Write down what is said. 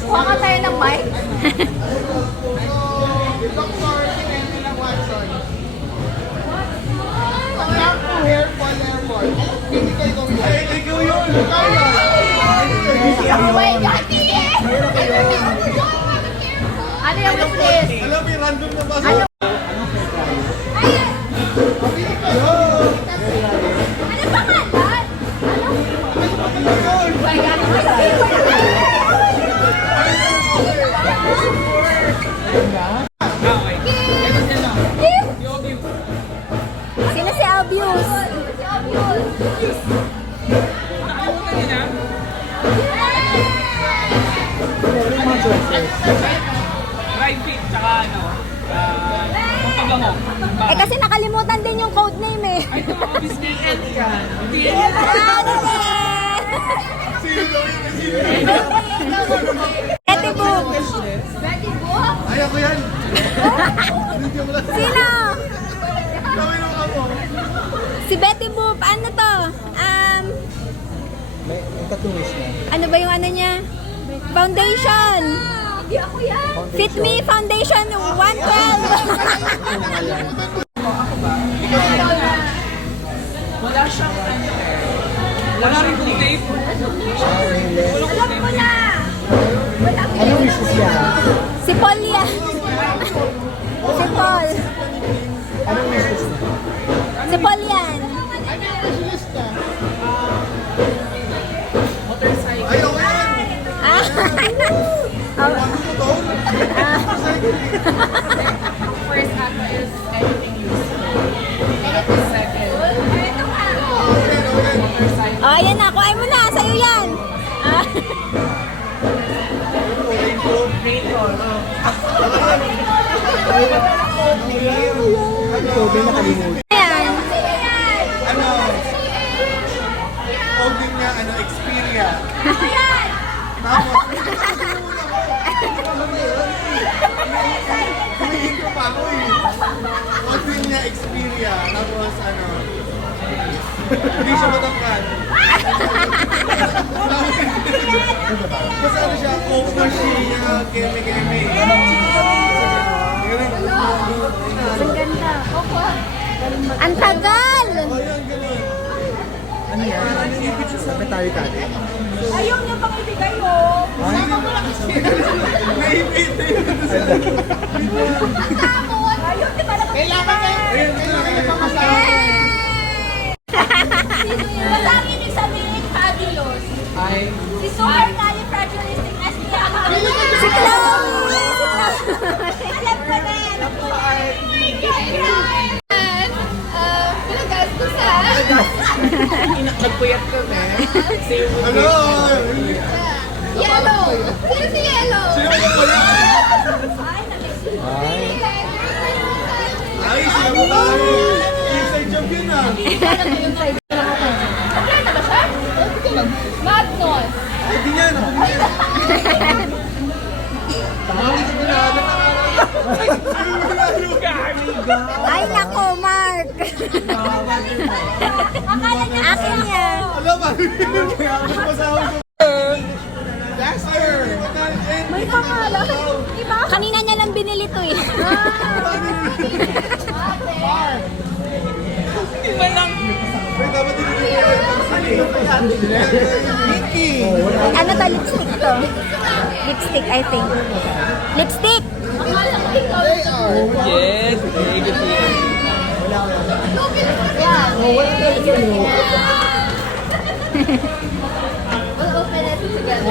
Kuha ka tayo ng mic. Dr. Kimena Watson. Shampoo, hair fall, hair fall. Hindi kayo ikaw yun. Ay, ikaw yun. Ikaw yun. Oh my God, ano yung wishlist? Alam mo yung random na basa. Ano? Ano pangalan? Oh my God, sino si Albius? Si Albius. Dry fit, tsaka ano, pampabango. Eh kasi nakalimutan din yung code name eh. Ay, ito mga biscuit yan. Sino daw yun? Sino? Betty Boop. Ayaw ko yan. Sino? Gawin mo ako. Si Betty Boop. Ano to? May tattooist na. Ano ba yung ano niya? Foundation. Hindi ako yan. Fit Me Foundation 112. Wala siyang ano. Wala rin kung tape. Alam ko na. Ano wishes yan? Si Paul yan. Si Paul. Ano wishes niya? Si Paul yan. Motorcycle. Ayaw ko yan. Ah. First ano is anything useful. Second, motorcycle. Oh, ayan na. Kuhain mo na. Sa'yo yan. Ah. Ito, may nakalimutan. Ayan. Ano? Holding niya, ano, Xperia. Tapos, humihinto pa ako eh. Holding niya, Xperia. Tapos, ano, hindi siya matangkad. Basta ano siya, coke machine niya, keme-keme. Ang ganda. Ang tagal. Ayun, ganun. Ano yan? May tali-tali. Ayaw niya pang ibigay oh. Sama mo lang siya. Naipit na yun. Tapos, ayaw niya pala Kailangan niya pamasahe. Sino yun? Basta ang ibig sabihin, fabulous. Ay, Si supercalifragilisticexpialidocious. Si Chloe! Si Chloe! Alam ko na yan! Pinagastos ha? nagpuyat kami. Same with Ano? Yellow! Sino si Yellow? Sino ba wala? Ay, nakikita. Ay. Ay, sino ba tayo? Inside job yun ah. Kompleto ba siya? Magnus! Ay, di niya. Ay, nako, Mark! Akala niya akin yan. Alam ba? Masahol ko. Duster! May pangalan. Diba? Kanina niya lang binili to eh. Di ba lang? Wait, dapat Mickey! Ano to? Lipstick to? Lipstick, I think. Lipstick! Yes, very good yan. We'll open it together.